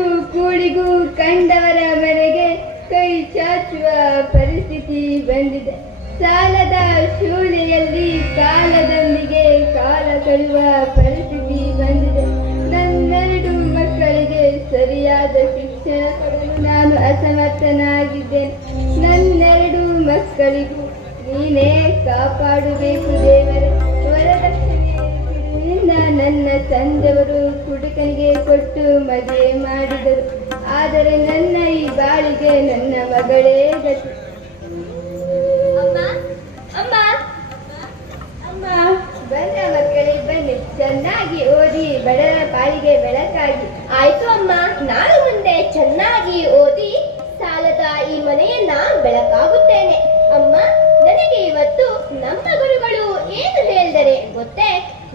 ಕೂತು ಕೂಡಿಗೂ ಕಂಡವರ ಮನೆಗೆ ಕೈ ಚಾಚುವ ಪರಿಸ್ಥಿತಿ ಬಂದಿದೆ. ಸಾಲದ ಶೂಲೆಯಲ್ಲಿ ಕಾಲದೊಂದಿಗೆ ಕಾಲ ಕಳೆಯುವ ಪರಿಸ್ಥಿತಿ ಬಂದಿದೆ. ನನ್ನೆರಡು ಮಕ್ಕಳಿಗೆ ಸರಿಯಾದ ಶಿಕ್ಷಣ ಕೊಡಲು ನಾನು ಅಸಮರ್ಥನಾಗಿದ್ದೇನೆ. ನನ್ನೆರಡು ಮಕ್ಕಳಿಗೂ ನೀನೇ ಕಾಪಾಡಬೇಕು ದೇವರೇ. ವರದಕ್ಷಿಣೆಯಿಂದ ನನ್ನ ತಂದೆಯವರು ಕುಡುಕನಿಗೆ ಕೊಟ್ಟು ಮದುವೆ ಮಾಡಿದರು. ಆದರೆ ನನ್ನ ಈ ಬಾಳಿಗೆ ನನ್ನ ಮಗಳೇ ಗತಿ. ಬಂದ ಮಕ್ಕಳೇ ಬನ್ನಿ, ಚೆನ್ನಾಗಿ ಓದಿ ಬಡವರ ಪಾಲಿಗೆ ಬೆಳಕಾಗಿ. ಆಯ್ತು ಅಮ್ಮ, ನಾನು ಮುಂದೆ ಚೆನ್ನಾಗಿ ಓದಿ ಸಾಲದ ಈ ಮನೆಯನ್ನ ಬೆಳಕಾಗುತ್ತೇನೆ. ಅಮ್ಮ, ನನಗೆ ಇವತ್ತು ನಮ್ಮ ಗುರುಗಳು ಏನು ಹೇಳಿದರೆ ಗೊತ್ತೇ?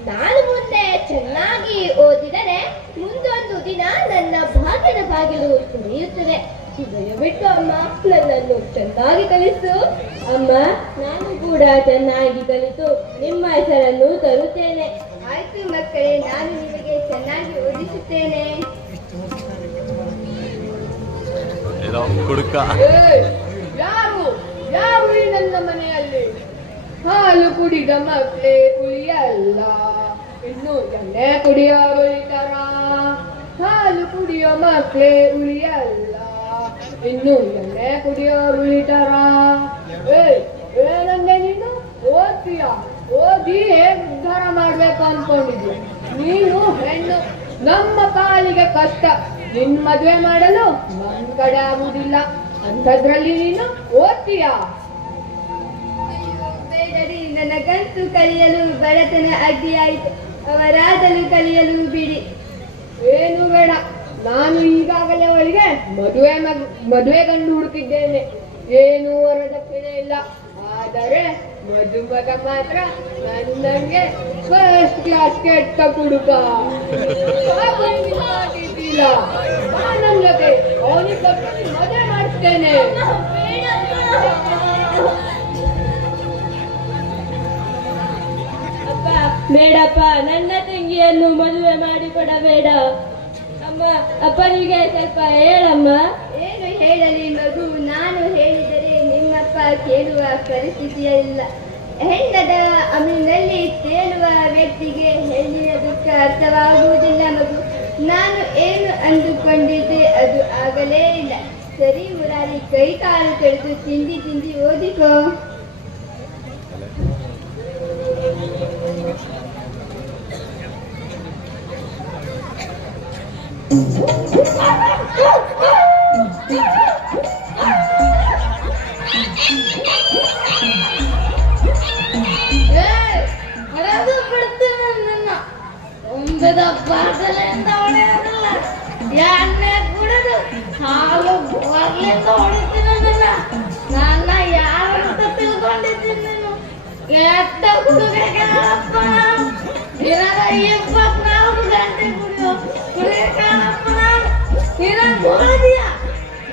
ನಾನು ಮುಂದೆ ಚೆನ್ನಾಗಿ ಓದಿದರೆ ಮುಂದೊಂದು ದಿನ ನನ್ನ ಭಾಗ್ಯದ ಬಾಗಿಲು ತೆರೆಯುತ್ತದೆ. ದಯವಿಟ್ಟು ಅಮ್ಮ ನನ್ನನ್ನು ಚೆನ್ನಾಗಿ ಕಲಿಸು. ಅಮ್ಮ, ನಾನು ಕೂಡ ಚೆನ್ನಾಗಿ ಕಲಿತು ನಿಮ್ಮ ಹೆಸರನ್ನು ತರುತ್ತೇನೆ. ಆಯ್ತು ಮಕ್ಕಳೇ, ನಾನು ನಿಮಗೆ ಚೆನ್ನಾಗಿ ಓದಿಸುತ್ತೇನೆ. ಯಾರು ಯಾರು ಈ ನನ್ನ ಮನೆಯಲ್ಲಿ? ಹಾಲು ಕುಡಿದ ಮಕ್ಕಳೇ ಉಳಿಯಲ್ಲ, ಇನ್ನು ಎಣ್ಣೆ ಕುಡಿಯೋರು ಉಳಿತಾರ? ಹಾಲು ಕುಡಿಯೋ ಮಕ್ಕಳೇ ಉಳಿಯಲ್ಲ, ಇನ್ನು ಎಣ್ಣೆ ಕುಡಿಯೋರು ಉಳಿತಾರ? ಏನಂದೆ ನೀನು? ಓದ್ತೀಯ? ಓದಿ ಹೇಗೆ ಉದ್ಧಾರ ಮಾಡ್ಬೇಕು ಅನ್ಕೊಂಡಿದ್ಯ? ನೀನು ಹೆಣ್ಣು, ನಮ್ಮ ಪಾಲಿಗೆ ಕಷ್ಟ. ನಿನ್ ಮದ್ವೆ ಮಾಡಲು ನನ್ ಕಡೆ ಆಗುದಿಲ್ಲ, ಅಂಥದ್ರಲ್ಲಿ ನೀನು ಓದ್ತೀಯ? ಬೇಡರಿ, ನನಗಂತೂ ಕಲಿಯಲು ಬಡತನ ಅಡ್ಡಿಯಾಯಿತು. ಅವರಾದಲು ಕಲಿಯಲು ಬಿಡಿ. ಏನು ಬೇಡ, ನಾನು ಈಗಾಗಲೇ ಅವಳಿಗೆ ಮದುವೆ ಗಂಡು ಹುಡುಕಿದ್ದೇನೆ. ಏನೂ ವರದಕ್ಷಿಣೆ ಇಲ್ಲ. ಆದರೆ ಮದುಮಗ ಮಾತ್ರ ನನ್ನಂಗೆ ಫಸ್ಟ್ ಕ್ಲಾಸ್ ಕೆಟ್ಟ ಕುಡುಕ. ನನ್ನ ಜೊತೆ ಅವನಿಗೆ ಮದುವೆ ಮಾಡಿಸ್ತೇನೆ. ಅಪ್ಪ, ಬೇಡಪ್ಪ, ನನ್ನ ತಂಗಿಯನ್ನು ಮದುವೆ ಮಾಡಿಕೊಡಬೇಡ. ಅಮ್ಮ, ಅಪ್ಪನಿಗೆ ಸ್ವಲ್ಪ ಹೇಳಮ್ಮ. ಏನು ಹೇಳಲಿ ಮಗು? ನಾನು ಹೇಳಿದರೆ ನಿಮ್ಮಪ್ಪ ಕೇಳುವ ಪರಿಸ್ಥಿತಿಯಿಲ್ಲ. ಹೆಣ್ಣದ ಅಮಿನಲ್ಲಿ ತೇಲುವ ವ್ಯಕ್ತಿಗೆ ಹೆಣ್ಣಿನ ದುಃಖ ಅರ್ಥವಾಗುವುದಿಲ್ಲ ಮಗು. ನಾನು ಏನು ಅಂದುಕೊಂಡಿದ್ದೆ ಅದು ಆಗಲೇ ಇಲ್ಲ. ಸರಿ ಮುರಾರಿ, ಕೈ ಕಾಲು ತೆಗೆದು ತಿಂಡಿ ಓದಿಕೋ. ಎಣ್ಣೆ ಕುಡಿದು ಹಾಲು ಬೋರ್ಲಿಂದ ಹೊಡಿತೀನಿ. ನನ್ನ ಯಾರಂತ ತಿಳ್ಕೊಂಡಿದ್ದೀನಿ ನೀನು? ಕೆಟ್ಟ ಹುಡುಗಪ್ಪ, ದಿನದ 24 ಗಂಟೆ ಕುಡಿಯಪ್ಪ.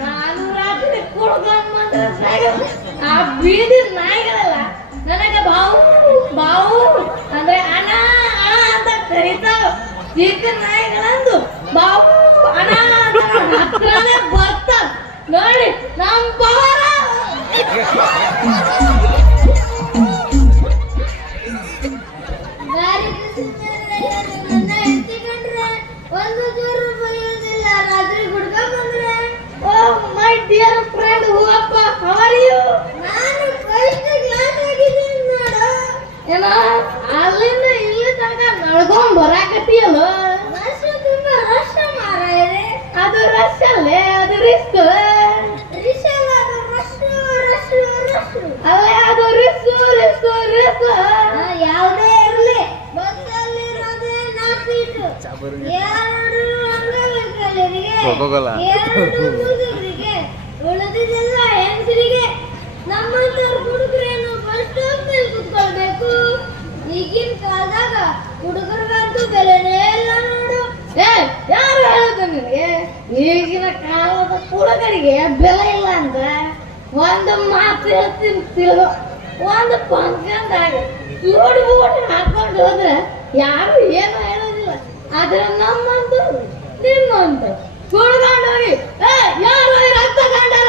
ನಾನು ರಾತ್ರಿ ಕುಡ್ಕೊಂಡ್ಬಂದ್ರೆ ಆ ಬೀದಿ ನಾಯಿಗಳೆಲ್ಲ ನನಗೆ ಬಾವು ಅಂದ್ರೆ ಅಣ ಅಂತ ಕರೀತಾವ. ಚಿಕ್ಕ ನಾಯಿಗಳಂದು ಬಾವು ಅಣ ಹತ್ರನೇ ಬರ್ತಾವ. ನೋಡಿ ನಮ್ ಪವರ. ಒಂದು ಜೋರು ಬರೆಯುವುದಿಲ್ಲ. ರಾತ್ರಿ ಗುಡ್ಕ ಬಂದ್ರೆ oh my dear friend, Hoovappa, how are you? ನಾನು ಫಸ್ಟ್ ಕ್ಲಾಸ್ ಆಗಿದ್ದೀನಿ ನೋಡು. ಏನೋ ಅಲ್ಲಿಂದ ಇಲ್ಲಿ ತನಕ ನಡ್ಕೊಂಡ್ ಬರಾಕತ್ತೀಯಲ್ಲ. ರಶ್ ತುಂಬಾ ರಶ್ ಮಾರಾಯರೆ. ಅದು ರಶ್ ಅಲ್ಲೇ, ಅದು ರಿಸ್ಕ್. ರಿಶ್ ಅಲ್ಲ, ಅದು ರಶ್ ರಶ್ ರಶ್ ಅಲ್ಲೇ, ಅದು ರಿಸ್ಕ್ ರಿಸ್ಕ್ ರಿಸ್ಕ್. ಯಾವುದೇ ಇರಲಿ, ಬಸ್ಸಲ್ಲಿರೋದೇ 4 ಸೀಟು. 2 ಅಂಗವಿಕಲರಿಗೆ, 2 ಮುದುಕರಿಗೆ, ಉಳಿದಿದ್ದೆಲ್ಲ ಹೆಂಗಸರಿಗೆ. ನಮ್ಮಂತವ್ರು ಹುಡುಗರೇನು ಬಸ್ ಸ್ಟಾಪ್ ಮೇಲೆ ಕುತ್ಕೊಳ್ಬೇಕು? ಈಗಿನ ಕಾಲದಾಗ ಹುಡುಗರಿಗಂತೂ ಬೆಲೆನೇ ಇಲ್ಲ ನೋಡು. ಯಾರು ಹೇಳುದು ನಿನಗೆ? ಈಗಿನ ಕಾಲದ ಹುಡುಗರಿಗೆ ಬೆಲೆ ಇಲ್ಲ ಅಂತ ಒಂದು ಮಾತು ಹೇಳ್ತೀನಿ ತಿಳ್ಕೊ. ಒಂದು ಫಂಕ್ಷನ್ದಾಗ ಸೂಟ್ ಬೂಟ್ ಹಾಕೊಂಡು ಹೋದ್ರೆ ಯಾರು ಏನು ಹೇಳೋದಿಲ್ಲ. ಆದ್ರೆ ನಮ್ಮಂತವ್ರು, ನಿಮ್ಮಂತವ್ರು ಕುಡ್ಕೊಂಡೋಗಿ ಯಾರು ರಕ್ತ ಕಂಡರ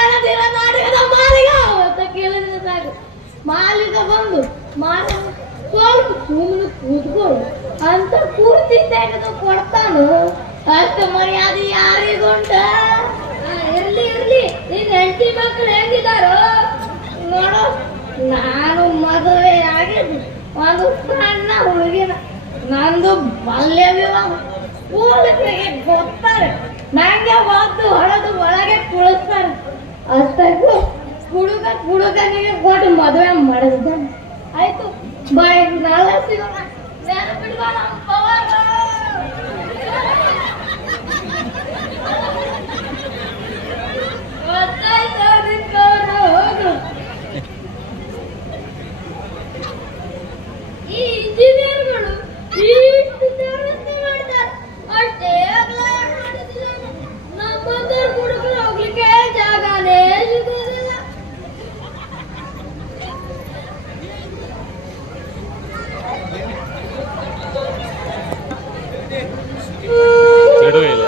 ನಾಟಕದ ಮಾಲಿಕ ಅಂತ ಕೇಳಿದ್ರೆ ಸಾಕು. ಮಾಲೀಕ ಬಂದು ಸ್ವಲ್ಪ ಸುಮ್ಮನೆ ಕೂತ್ಕೊಂಡು ಅಂತ ಪೂರ್ತಿ ತೆಗೆದು ಕೊಡ್ತಾನು. ಅಷ್ಟು ಮರ್ಯಾದೆ ಯಾರಿಗುಂಟ? ಇರ್ಲಿ ನಿನ್ ಹೆಂಡತಿ ಮಕ್ಕಳು ಹೆಂಗಿದಾರೋ ನೋಡು, ನಾನು ಮದುವೆ ಆಗಿದ್ದು ಒಂದು ಸಣ್ಣ ಹುಡುಗಿನ. ನಂದು ಬಾಲ್ಯ ವಿವಾಹ. ಪೊಲೀಸರಿಗೆ ಗೊತ್ತಾರೆ, ನಂಗೆ ಒದ್ದು ಹೊಡೆದು ಒಳಗೆ ಕುಳಿಸ್ತಾರೆ. ಅಷ್ಟಕ್ಕೂ ಹುಡುಗನಿಗೆ ಕೊಟ್ಟು ಮದುವೆ ಮಾಡಿದ್ದಾನೆ. ಆಯ್ತು, ಬಾಯ್, ನಾಳೆ ಸಿಗೋಣ. ನೆನಪಿಟ್ಕೊಳ್ಳ ಪವಾಡ. ಗೊತ್ತಾಯ್ತು, ನಿಂತ್ಕೊಂಡು ಹೋಗು. ಈ ಇಂಜಿನಿಯರ್ಗಳು ಇಷ್ಟು ದುರಸ್ತಿ ಮಾಡ್ತಾರೆ, ಅಷ್ಟೇ ನಮ್ಮಂತ ಹುಡುಗರು ಹೋಗ್ಲಿಕ್ಕೆ ಜಾಗನೇ ಸಿಗೋದಿಲ್ಲ. ಚೆಡು ಇಲ್ಲ.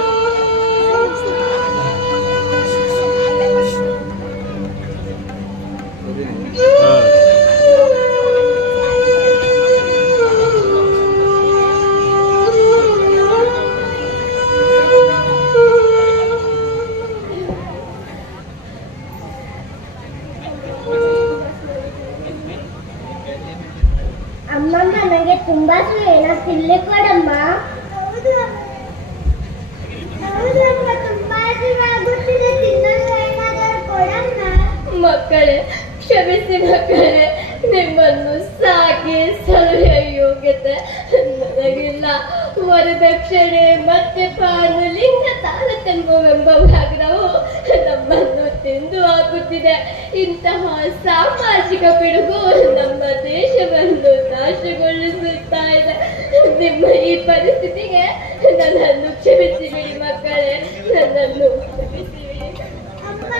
ಅಮ್ಮಮ್ಮ ನನಗೆ ತುಂಬಾ ಏನೋ ತಿನ್ಲಿ ಕೊಡಮ್ಮ. ಹೌದಮ್ಮ, ತುಂಬಾ ಆಗುತ್ತಿದೆ, ತಿನ್ನಲು ಏನಾದರೂ ಕೊಡಮ್ಮ. ಮಕ್ಕಳೇ, ಕ್ಷಮಿಸಿ ಮಕ್ಕಳೇ, ನಿಮ್ಮನ್ನು ಸಾಕಿ ಸಲಹೆಯ ಯೋಗ್ಯತೆ ನನಗಿಲ್ಲ. ವರದಕ್ಷಿಣೆ ಮತ್ತೆ ಪಾಲು ಲಿಂಗ ತಾರತಮ್ಯವೆಂಬ ಭಾಗವು ನಮ್ಮನ್ನು ತಿಂದು ಹಾಕುತ್ತಿದೆ. ಇಂತಹ ಸಾಮಾಜಿಕ ಪಿಡುಗು ನಮ್ಮ ದೇಶವನ್ನು ನಾಶಗೊಳಿಸುತ್ತಾ ಇದೆ. ನಿಮ್ಮ ಈ ಪರಿಸ್ಥಿತಿಗೆ ನನ್ನನ್ನು ಕ್ಷಮಿಸಿಬಿಡಿ ಮಕ್ಕಳೇ, ನನ್ನನ್ನು ಕ್ಷಮಿಸಿಬಿಡಿ. ಅಮ್ಮ,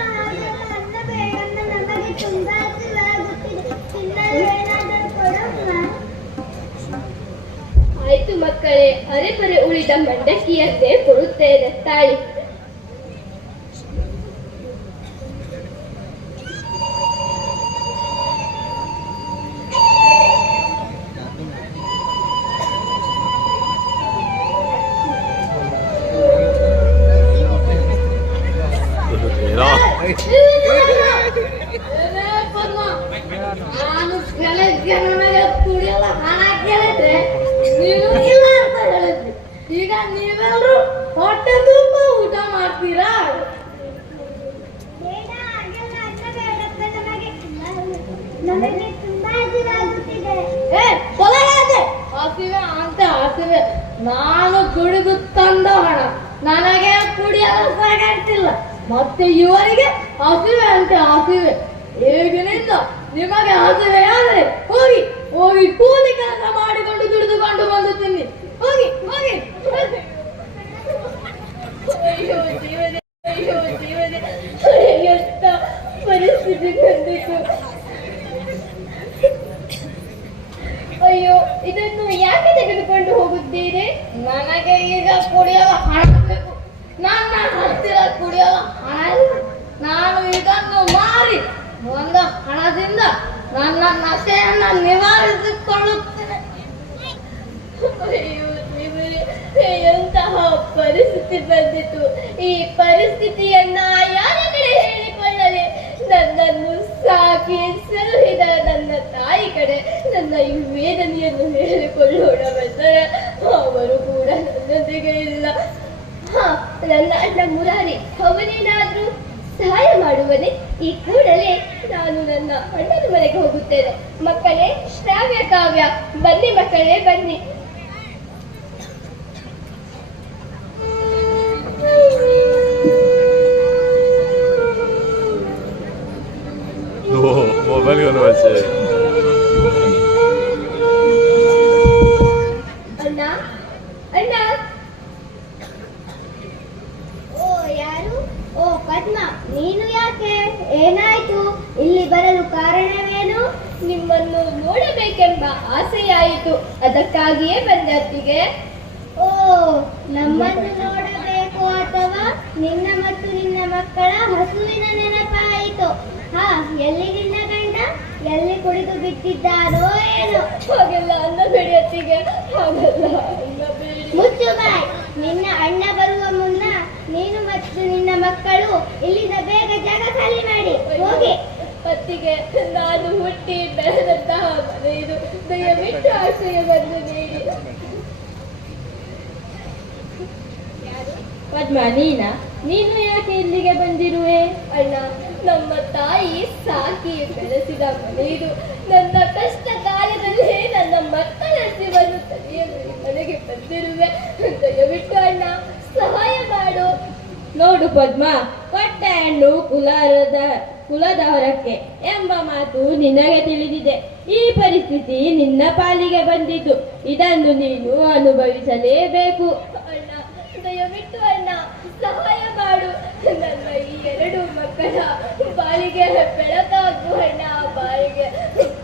ಅನ್ನ ಬೇಡಮ್ಮ, ನಮಗೆ ತುಂಬಾ ಆಗುತ್ತಿದೆ, ತಿನ್ನಲು ಏನಾದರೂ ಕೊಡಮ್ಮ. ಆಯ್ತು ಮಕ್ಕಳೇ, ಅರೆಬರೆ ಉಳಿದ ಮಂಡಕ್ಕಿಯನ್ನೇ ಕೊಡುತ್ತೇನೆ, ತಾಳಿ. ನಾನು ಬೆಳಗ್ಗೆ ನನಗೆ ಕುಡಿಯಲ್ಲ ಹಣ ಕೇಳಿದ್ರೆ ನೀನು ಇಲ್ಲ ಅಂತ ಹೇಳಿದ್ರಿ. ಈಗ ನೀವೆಲ್ಲರೂ ಹೊಟ್ಟೆ ತುಂಬ ಊಟ ಮಾಡ್ತೀರಾ? ಬೇಡ, ಹಾಗೆಲ್ಲ ಅನ್ನ ಬೇಡಪ್ಪ, ನಮಗೆ ತುಂಬಾ ಆಗುತ್ತಿದೆ. ಕೊಲೆಗಾದೆ ಹಸಿವೆ ಅಂತ ಹಸಿವೆ. ನಾನು ದುಡಿದು ತಂದ ಹಣ ನನಗೆ ಕುಡಿಯಲು ಸಾಕಾಗ್ತಿಲ್ಲ, ಮತ್ತೆ ಇವರಿಗೆ ಹಸಿವೆ ಅಂತ ಹಸಿವೆ. ಈಗಿನಿಂದ ನಿಮಗೆ ಹಸಿವೆ ಆದರೆ ಹೋಗಿ ಹೋಗಿ ಕೂಲಿ ಕೆಲಸ ಮಾಡಿಕೊಂಡು ದುಡಿದುಕೊಂಡು ಬಂದು ತಿನ್ನಿ. ಹೋಗಿ ಹೋಗಿ. ಅಯ್ಯೋ ಜೀವನೇ, ಅಯ್ಯೋ ಜೀವನೇ, ಎಂತ ಪರಿಸ್ಥಿತಿ ಬಂದಿತ್ತು. ಅಯ್ಯೋ, ಇದನ್ನು ಯಾಕೆ ತೆಗೆದುಕೊಂಡು ಹೋಗುತ್ತೀರಿ? ನನಗೆ ಈಗ ಕುಡಿಯಲು ಹಣ ಬೇಕು. ನನ್ನ ಹತ್ತಿರ ಕುಡಿಯಲು ಹಣ ಇಲ್ಲ. ನಾನು ಇದನ್ನು ಮಾರಿ ಒಂದು ಹಣದಿಂದ ನನ್ನ ನಶೆಯನ್ನು ನಿವಾರಿಸಿಕೊಳ್ಳುತ್ತೇನೆ. ಅಯ್ಯೋ ದೇವರೇ, ಎಂತಹ ಪರಿಸ್ಥಿತಿ ಬಂದಿತು. ಈ ಪರಿಸ್ಥಿತಿಯನ್ನ ಯಾರ ಕಡೆ ಹೇಳಿಕೊಳ್ಳಲಿ? ನನ್ನನ್ನು ಸಾಕಿ ಸಲಹಿದ ನನ್ನ ತಾಯಿ ಕಡೆ ನನ್ನ ಈ ವೇದನೆಯನ್ನು ಹೇಳಿಕೊಳ್ಳೋಣವೆಂದರೆ ಅವರು ಕೂಡ ನನ್ನೊಂದಿಗೆ ಇಲ್ಲ. ನನ್ನ ಅಣ್ಣ ಮುರಾರಿ ಅವನೇನಾದ್ರೂ ಸಹಾಯ ಮಾಡುವನೆ? ಈ ಕೂಡಲೇ ನಾನು ನನ್ನ ಅಣ್ಣನ ಮನೆಗೆ ಹೋಗುತ್ತೇನೆ. ಮಕ್ಕಳೇ, ಶ್ರಾವ್ಯ ಕಾವ್ಯ, ಬನ್ನಿ ಮಕ್ಕಳೇ, ಬನ್ನಿ. মোবাইল কেন আছে? ಅಣ್ಣ, ಅಣ್ಣ. ಓ, ಯಾರು? ಓ ಪದ್ಮ, ನೀನು ಯಾಕೆ? ಏನಾಯ್ತು? ಇಲ್ಲಿ ಬರಲು ಕಾರಣವೇನು? ನಿಮ್ಮನ್ನು ನೋಡಬೇಕೆಂಬ ಆಸೆಯಾಯಿತು, ಅದಕ್ಕಾಗಿಯೇ ಬಂದೆ ಅತ್ತಿಗೆ. ಓ, ನಮ್ಮನ್ನು ನೋಡಬೇಕು ಅಥವಾ ನಿನ್ನ ಮತ್ತು ನಿನ್ನ ಮಕ್ಕಳ ಹಸುವಿನ ನೆನಪಾಯಿತು. ಹಾ, ಎಲ್ಲಿ ನಿನ್ನ ಗಂಡ? ಎಲ್ಲಿ ಕುಡಿದು ಬಿಟ್ಟಿದ್ದಾನೋ ಏನೋ. ಹಾಗೆಲ್ಲ ಅನ್ನಬೇಡಿ ಅತ್ತಿಗೆ, ಹಾಗೆಲ್ಲ ಅನ್ನಬೇಡಿ. ಮುಚ್ಚು ಬಾಯ್. ನಿನ್ನ ಅಣ್ಣ ಬರುವ ಮುನ್ನ ನೀನು ಮತ್ತು ನಿನ್ನ ಮಕ್ಕಳು ಇಲ್ಲಿಂದ ಬೇಗ ಜಾಗ ಖಾಲಿ ಮಾಡಿ ಹೋಗಿ. ಅತ್ತಿಗೆ, ನಾನು ಹುಟ್ಟಿ ಬೆಳೆದಂತಹ ಮನೆ ಇದು, ದಯವಿಟ್ಟು ಆಶ್ರಯವನ್ನು ನೀಡಿ. ಪದ್ಮ, ನೀನು ಯಾಕೆ ಇಲ್ಲಿಗೆ ಬಂದಿರುವೆ? ಅಣ್ಣ, ನಮ್ಮ ತಾಯಿ ಸಾಕಿ ಬೆಳೆಸಿದ ಮನೆ ಇದು. ನನ್ನ ಕಷ್ಟ ಕಾಲದಲ್ಲಿ ನನ್ನ ಮಕ್ಕಳ ಹಸಿವನ್ನು ತಡೆಯಲು ಈ ಮನೆಗೆ ಬಂದಿರುವೆ. ದಯವಿಟ್ಟು ಅಣ್ಣ ಸಹಾಯ ಮಾಡು. ನೋಡು ಪದ್ಮ, ಕೊಟ್ಟ ಹೆಣ್ಣು ಕುಲದವರಕ್ಕೆ ಎಂಬ ಮಾತು ನಿನಗೆ ತಿಳಿದಿದೆ. ಈ ಪರಿಸ್ಥಿತಿ ನಿನ್ನ ಪಾಲಿಗೆ ಬಂದಿದ್ದು, ಇದನ್ನು ನೀನು ಅನುಭವಿಸಲೇಬೇಕು. ಅಣ್ಣ, ದಯವಿಟ್ಟು ಅಣ್ಣ ಸಹಾಯ ಮಾಡು. ನನ್ನ ಈ 2 ಮಕ್ಕಳ ಬಾಳಿಗೆ ಬೆಳಕಾಗು ಅಣ್ಣ, ಬಾಳಿಗೆ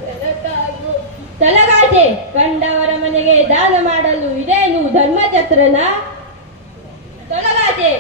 ಬೆಳಕಾಗು. ತಲಗಾಟೆ, ಕಂಡವರ ಮನೆಗೆ ದಾನ ಮಾಡಲು ಇದೇನು ಧರ್ಮಛತ್ರನ? ತಲಗಾಟೆ.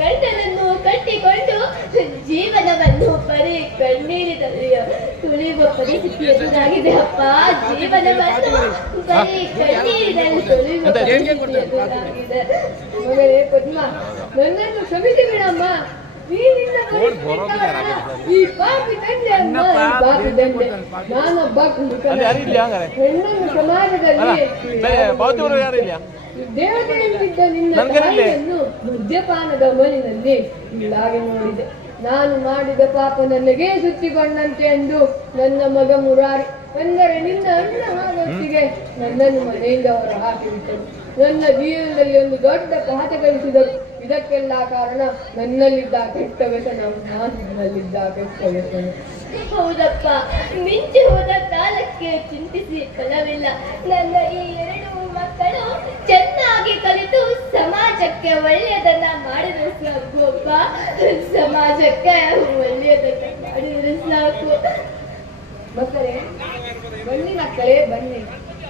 ಗಂಟಲನ್ನು ಕಟ್ಟಿಕೊಂಡು ಜೀವನವನ್ನು ಬರೀ ಕಣ್ಣೀರಿನಲ್ಲಿ ತುಳಿಯುವ ಪರಿಸ್ಥಿತಿ ಎದುರಾಗಿದೆ ಅಪ್ಪ. ಜೀವನವನ್ನು ಬರೀ ಕಣ್ಣೀರಿನಲ್ಲಿ ತುಳಿಯುವ ಪರಿಸ್ಥಿತಿ ಎದುರಾಗಿದೆ. ಮಗಳೇ ಪದ್ಮ, ನನ್ನನ್ನು ಕ್ಷಮಿಸಿ ಬಿಡಮ್ಮ. ಈ ನಿನ್ನ ಈ ಪಾಪಿ ತಂದೆ ಅಮ್ಮ, ಈ ಪಾಪಿ ತಂದೆ. ನಾನೊಬ್ಬ ಹೆಣ್ಣನ್ನು ಸಮಾಜದಲ್ಲಿ ದೇವತೆಯಂತಿದ್ದ ನಿನ್ನ ತಾಯಿಯನ್ನು ಮದ್ಯಪಾನದ ಮನೆಯಲ್ಲಿ ಇಲ್ಲಾಗಿ ನೋಡಿದೆ. ನಾನು ಮಾಡಿದ ಪಾಪ ನನಗೇ ಸುತ್ತಿಕೊಂಡಂತೆ ಎಂದು ನನ್ನ ಮಗ ಮುರಾರಿ ಅಂದರೆ ನಿನ್ನ ಅಣ್ಣ ಹಾಗೊತ್ತಿಗೆ ನನ್ನನ್ನು ಮನೆಯಿಂದ ಹೊರ ಹಾಕಿಬಿಟ್ಟರು. ನನ್ನ ಜೀವನದಲ್ಲಿ ಒಂದು ದೊಡ್ಡ ಪಾಠ ಕಲಿಸಿದರು. ಇದಕ್ಕೆಲ್ಲ ಕಾರಣ ನನ್ನಲ್ಲಿದ್ದ ಕೆಟ್ಟ ವ್ಯಸನ, ನಾನಿನಲ್ಲಿದ್ದ ಕೆಟ್ಟ ವ್ಯಸನ. ಹೌದಪ್ಪ, ಮಿಂಚಿ ಹೋದ ಕಾಲಕ್ಕೆ ಚಿಂತಿಸಿ ಫಲವಿಲ್ಲ. ನನ್ನ ಈ 2 ಮಕ್ಕಳು ಚೆನ್ನಾಗಿ ಕಲಿತು ಸಮಾಜಕ್ಕೆ ಒಳ್ಳೆಯದನ್ನ ಮಾಡಿದ್ರೆ ಸಾಕು ಅಪ್ಪ. ಸಮಾಜಕ್ಕೆ ಒಳ್ಳೆಯದನ್ನ ಮಾಡಿದ್ರೆ ಸಾಕು. ಮಕ್ಕಳೇ ಬನ್ನಿ, ಮಕ್ಕಳೇ ಬನ್ನಿ.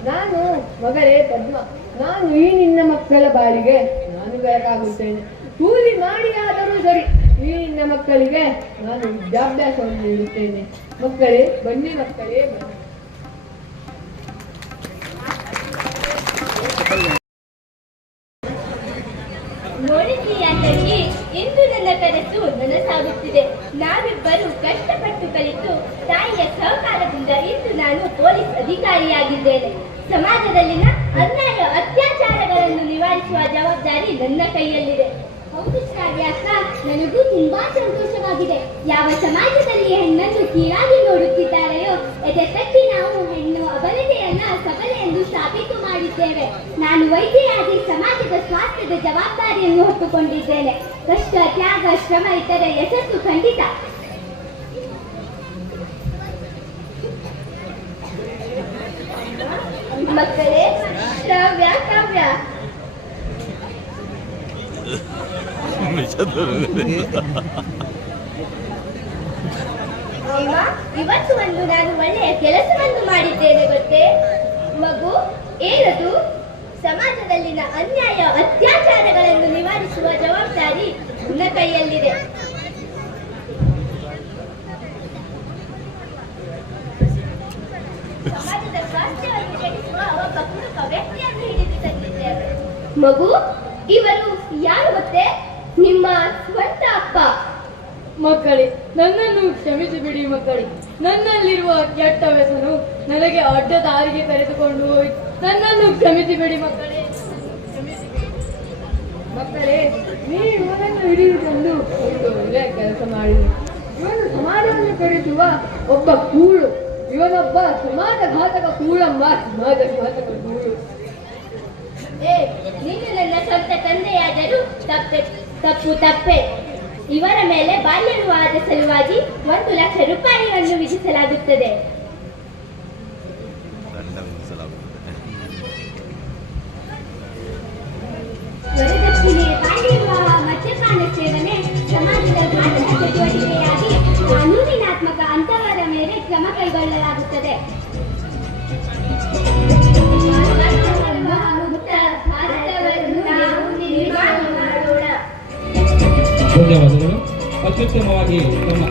ನಾನು ಮಗಳೇ ಪದ್ಮ, ನಾನು ಈ ನಿನ್ನ ಮಕ್ಕಳ ಬಾಳಿಗೆ ನಾನು ಬೆಳಕಾಗುತ್ತೇನೆ. ಕೂಲಿ ಮಾಡಿ ಆದರೂ ಸರಿ ಈ ನಿನ್ನ ಮಕ್ಕಳಿಗೆ ನಾನು ವಿದ್ಯಾಭ್ಯಾಸವನ್ನು ನೀಡುತ್ತೇನೆ. ಮಕ್ಕಳೇ ಬನ್ನಿ, ಮಕ್ಕಳೇ ಬನ್ನಿ. ನೋಡಿದ್ದೀಯ ತಂಗಿ, ಇಂದು ನನ್ನ ಕನಸು ನನಸಾಗುತ್ತಿದೆ. ನಾವಿಬ್ಬರು ಕಷ್ಟಪಟ್ಟು ಕಲಿತು ತಾಯಿಯ ಸಹಕಾರದಿಂದ ಇಂದು ನಾನು ಪೊಲೀಸ್ ಅಧಿಕಾರಿಯಾಗಿದ್ದೇನೆ. ಸಮಾಜದಲ್ಲಿನ ಅನ್ಯಾಯ ಅತ್ಯಾಚಾರಗಳನ್ನು ನಿವಾರಿಸುವ ಜವಾಬ್ದಾರಿ ನನ್ನ ಕೈಯಲ್ಲಿದೆ. ಹೌದು ಶ್ರಾವ್ಯ ಅಕ್ಕ, ನನಗೂ ತುಂಬಾ ಸಂತೋಷವಾಗಿದೆ. ಯಾವ ಸಮಾಜದಲ್ಲಿ ಹೆಣ್ಣನ್ನು ಕೀಳಾಗಿ ನೋಡುತ್ತಿದ್ದಾರೆಯೋ ಎದೆ ತಟ್ಟಿ ನಾವು ಹೆಣ್ಣು ಅಬಲತೆಯನ್ನ ಸಬಲೆ ಎಂದು ಸಾಬೀತು ಮಾಡಿದ್ದೇವೆ. ನಾನು ವೈದ್ಯೆಯಾಗಿ ಸಮಾಜದ ಸ್ವಾಸ್ಥ್ಯದ ಜವಾಬ್ದಾರಿಯನ್ನು ಹೊತ್ತುಕೊಂಡಿದ್ದೇನೆ. ಕಷ್ಟ, ತ್ಯಾಗ, ಶ್ರಮ ಇದ್ದರೆ ಯಶಸ್ಸು ಖಂಡಿತ. ಮಕ್ಕಳೇ, ಶ್ರಾವ್ಯ, ಕಾವ್ಯ, ಇವತ್ತು ಒಂದು ನಾನು ಒಳ್ಳೆಯ ಕೆಲಸವನ್ನು ಮಾಡಿದ್ದೇನೆ ಗೊತ್ತೇ ಮಗು? ಏನದು? ಸಮಾಜದಲ್ಲಿನ ಅನ್ಯಾಯ ಅತ್ಯಾಚಾರಗಳನ್ನು ನಿವಾರಿಸುವ ಜವಾಬ್ದಾರಿ ನನ್ನ ಕೈಯಲ್ಲಿದೆ. ಸಮಾಜದ ಸ್ವಾಸ್ಥ್ಯವನ್ನು ಕೆಡಿಸುವ ಒಬ್ಬ ಕುರುಕ ವ್ಯಕ್ತಿಯನ್ನು ಹಿಡಿದು ತಂದಿದ್ದೇವೆ. ಮಗು, ಇವರು ಯಾರು ಗೊತ್ತೇ? ನಿಮ್ಮ ಸ್ವಂತ ಅಪ್ಪ. ಮಕ್ಕಳೇ, ನನ್ನನ್ನು ಕ್ಷಮಿಸಿ ಬಿಡಿ ಮಕ್ಕಳೇ. ನನ್ನಲ್ಲಿರುವ ಕೆಟ್ಟ ವ್ಯಸನು ನನಗೆ ಅಡ್ಡ ದಾರಿಗೆ ಕರೆದುಕೊಂಡು ಹೋಯಿತು. ನನ್ನನ್ನು ಕ್ಷಮಿಸಿ ಬಿಡಿ ಮಕ್ಕಳೇ. ಮಕ್ಕಳೇ, ನೀವು ಇವನನ್ನು ಹಿಡಿದುಕೊಂಡು ಒಂದು ಒಳ್ಳೆಯ ಕೆಲಸ ಮಾಡಿದೆ. ಇವನು ಸಮಾಜವನ್ನು ಕೆಡಿಸುವ ಒಬ್ಬ ಕೂಳು. ಇವನೊಬ್ಬ ಸಮಾಜಘಾತಕ ಕೂಳಮ್ಮ, ಸಮಾಜಘಾತಕ ಕೂಳು. ನೀನು ನನ್ನ ಸ್ವಂತ ತಂದೆಯಾದರೂ ತಪ್ಪು ತಪ್ಪೆ. ಇವರ ಮೇಲೆ ಬಾಲ್ಯ ವಿವಾಹದ ಸಲುವಾಗಿ 1 ಲಕ್ಷ ರೂಪಾಯಿಯನ್ನು ವಿಧಿಸಲಾಗುತ್ತದೆ. ವರದಕ್ಷಿಣೆ, ಬಾಲ್ಯ ವಿವಾಹ, ಮದ್ಯಪಾನ ಸೇವನೆ ಸಮಾಜದ ಘಾತಕ ಚಟುವಟಿಕೆಯಾಗಿ ಕಾನೂನಿನಾತ್ಮಕ ಅಂತವರ ಮೇಲೆ ಕ್ರಮ ಕೈಗೊಳ್ಳಲಾಗುತ್ತದೆ. ಮುಕ್ತ ಭಾರತವನ್ನು ನಾವು ನಿರ್ಮಾಣ ಮಾಡೋಣ. ಧನ್ಯವಾದಗಳು. ಅತ್ಯುತ್ತಮವಾಗಿ ತಮ್ಮ